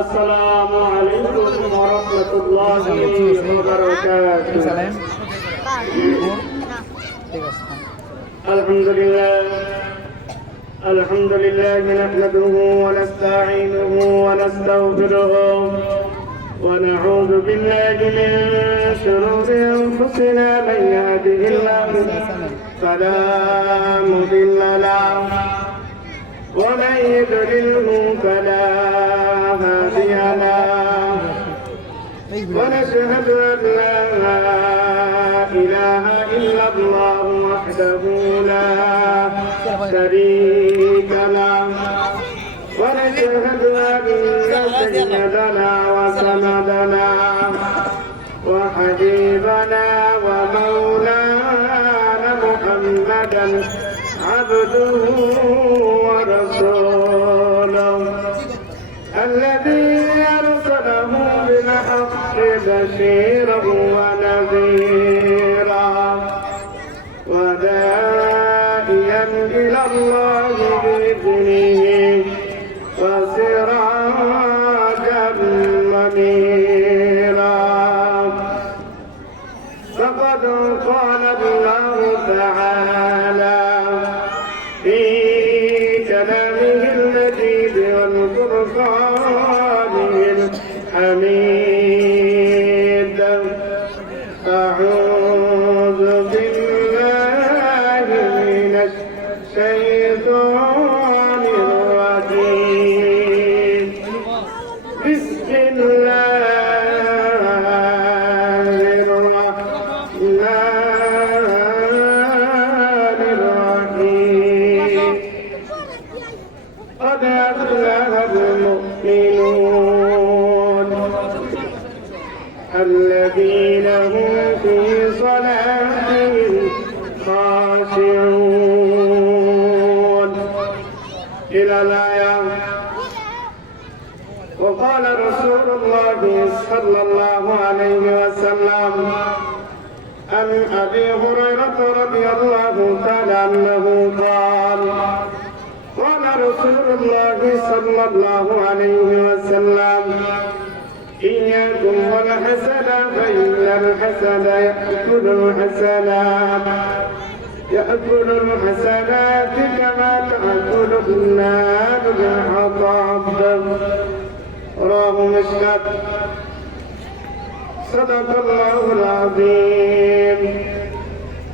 আসসালামু আলাইকুম ওয়া রাহমাতুল্লাহি ওয়া বারাকাতুহু। আলহামদুলিল্লাহ নাহমাদুহু ওয়া নাস্তাঈনুহু ওয়া নাস্তাগফিরুহু ওয়া নাউযু বিল্লাহি মিন শুরুরি আনফুসিনা মান ইয়াহদিহিল্লাহু ফালা মুদিল্লা লাহু ওয়া মান ইউদ্লিলহু ফালা হাদিয়া লাহু ওয়া নাশহাদু আন লা ইলাহা ইল্লাল্লাহু ওয়াহদাহু লা شريك له ونشهد أن سيدنا وسندنا وحبيبنا ومولانا محمدا عبده ورسوله الذي أرسله بالحق بشيرا ونذيرا وداعيا إلى الله بإذنه وسراجا منيرا فقد قال الله تعالى في كلامه المجيد والفرقانه الحميد أعوذ بالله من الشيطان الرجيم بسم الله الرحمن الرحيم قد أفلح المؤمنون الذين هم في صلاتهم خاشعون إلى الآية. وقال رسول الله صلى الله عليه وسلم عن أبي هريرة رضي الله تعالى عنه قال قال رسول الله صلى الله عليه وسلم إياكم والحسد فإن الحسد يأكل الحسنات كما تأكل النار الحطب. رواه مسلم. صدق الله العظيم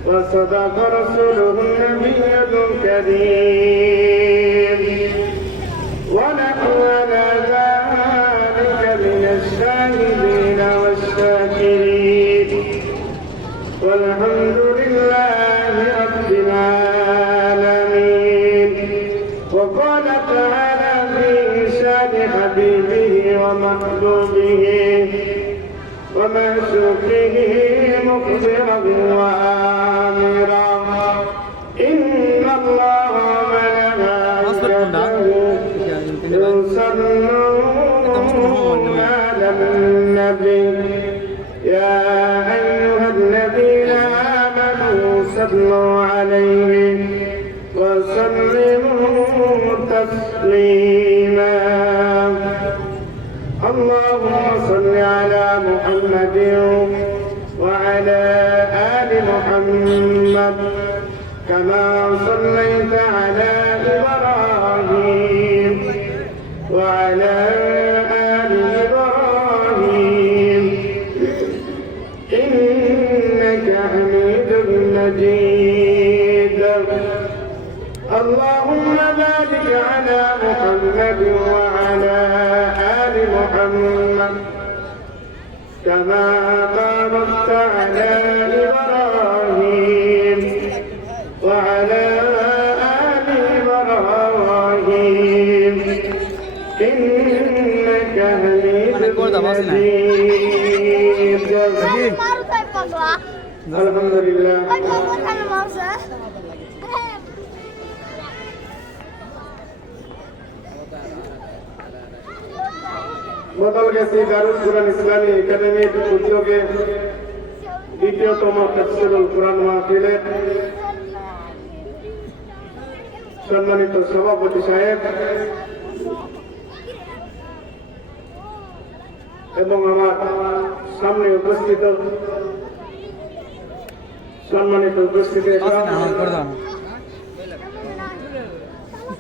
وصدق رسوله النبي الكريم ونحن على ذلك من الشاهدين والشاكرين والحمد لله رب العالمين. وقال تعالى في شان حبيبه ومحبوبه ومعشوقه مخبرا وآمرا إن الله وملائكته يصلون على النبي يا أيها الذين آمنوا صلوا عليه وسلموا تسليما. اللهم صل على محمد وعلى آل محمد كما صليت على إبراهيم وعلى آل إبراهيم إنك حميد مجيد. اللهم بارك على محمد وعلى آل محمد كما باركت على إبراهيم وعلى آل إبراهيم إنك حميد مجيد. الحمد لله. বদলগাছি দারুল কুরআন ইসলামী একাডেমির উদ্যোগে দ্বিতীয়তম তাফসীরুল কুরআন মাহফিলের সম্মানিত সভাপতি সাহেব এবং আমার সামনে উপস্থিত সম্মানিত উপস্থিতি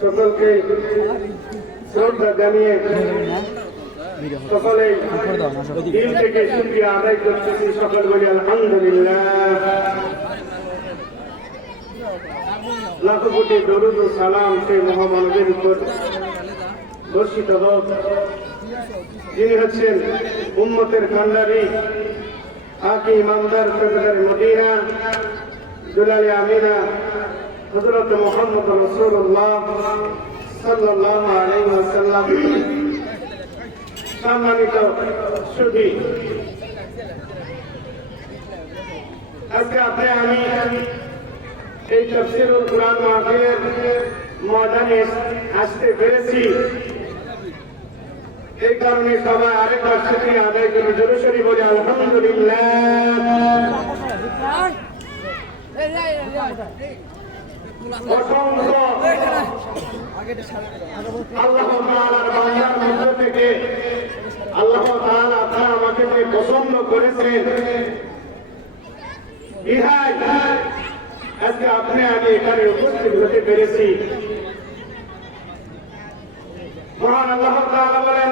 সকলকে শ্রদ্ধা জানিয়ে সকলে দিল থেকে শুকরিয়া আদায় করতেছি। সকল বলি আলহামদুলিল্লাহ। লাখো কোটি দরুদ ও সালাম সেই মহামানবের উপর বর্ষিত হোক, যিনি হচ্ছেন উম্মতের কান্ডারি, আকি ইমানদার সরকার মদিনা, দুলালে আমিনা, হযরত মুহাম্মদ রাসূলুল্লাহ সাল্লাল্লাহু আলাইহি ওয়াসাল্লাম। সম্মানিত সুধী, আজকে আমি এই তাফসীরুল কুরআন মাহফিলের ময়দানে আসতে পেরেছি, এই কারণে সবাই আরেকবার শুকরিয়া আদায় করে জোরে বলে আলহামদুলিল্লাহ। অসংখ্য আল্লাহ তাআলার বান্দার মধ্য থেকে আল্লাহ তাআলা আপনারা আমাকে যে পছন্দ করেছেন, ইহাই আজকে আমি এখানে উপস্থিত হতে পেরেছি। মহান আল্লাহ তাআলা বলেন,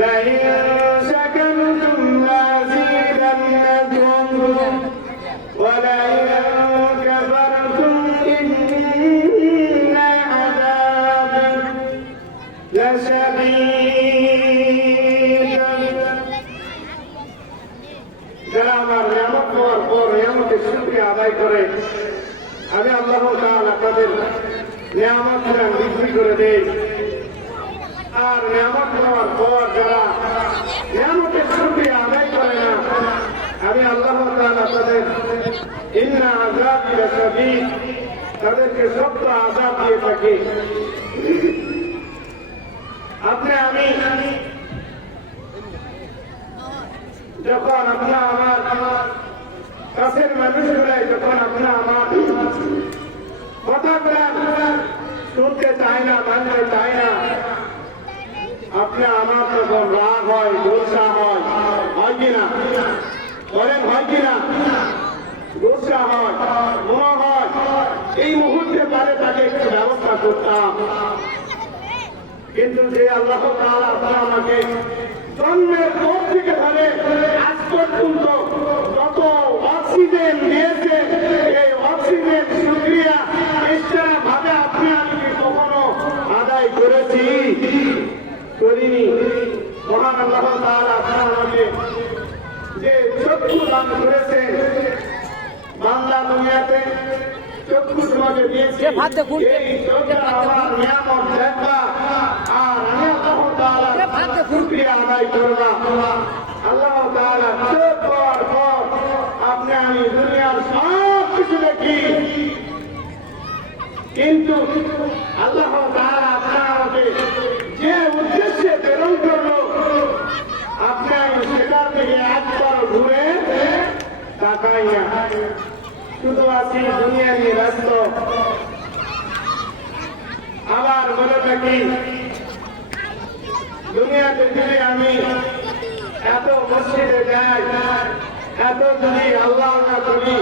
লা ইন শাকারতুম লাযীদান্নাকুম ওয়া লা ইন কাফারতুম ইন্না আযাবি লাশাদীদ। যারা আমার নিয়ামত পাওয়ার পর নিয়ামতের শুকরিয়া আদায় করে, আমি আল্লাহ তাআলা তাদের নিয়ামত বৃদ্ধি করে দেয়। আর নিয়ামত পাওয়ার পর যারা নিয়ামতের শুকরিয়া আদায় করে না, আমি আল্লাহ তাআলা তাদের ইন্না আযাবি লাশাদীদ, তাদেরকে শক্ত আযাব দিয়ে থাকি। আমি যখন আপনার আমার কাছের মানুষগুলাই যখন আপনার আমার কথাগুলা শুনতে চায় না, মানতে চায় না, আপনার আমার যখন রাগ হয়, গোসা হয়, হয় কিনা বলেন, হয় কিনা? গোসা হয়, মনে হয় এই মুহূর্তে পারে তাকে একটু ব্যবস্থা করতাম। কিন্তু যে আল্লাহ তাআলা আপনারা আমাকে জন্মের পর থেকে ধরে আজ পর্যন্ত যত অক্সিজেন দিয়েছে, এই অক্সিজেন শুকরিয়া এক্সট্রা ভাবে আমি কখনো আদায় করেছি? করিনি। মহান আল্লাহ তাআলা আপনারা আমাকে যে চক্ষু দান করেছেন, বাংলা দুনিয়াতে চক্ষু তোমাকে দিয়েছে, এই চোখের আমার নিয়ামত দেখবা আর আমি আল্লাহ তাআলা শুকরিয়া আদায় করবা। আল্লাহ তাআলা চোখ পাওয়ার পর আমি দুনিয়ার সব কিছু দেখি, কিন্তু আল্লাহ তাআলা আপনাকে যে উদ্দেশ্যে প্রেরণ করলো, আমি সেটার থেকে একবার ঘুরে তাকাই না, শুধু আছি দুনিয়া নিয়ে ব্যস্ত। আবার বলে থাকি, দুনিয়াতে যদি আমি এত মসজিদে যাই, এত যদি আল্লাহ না করি,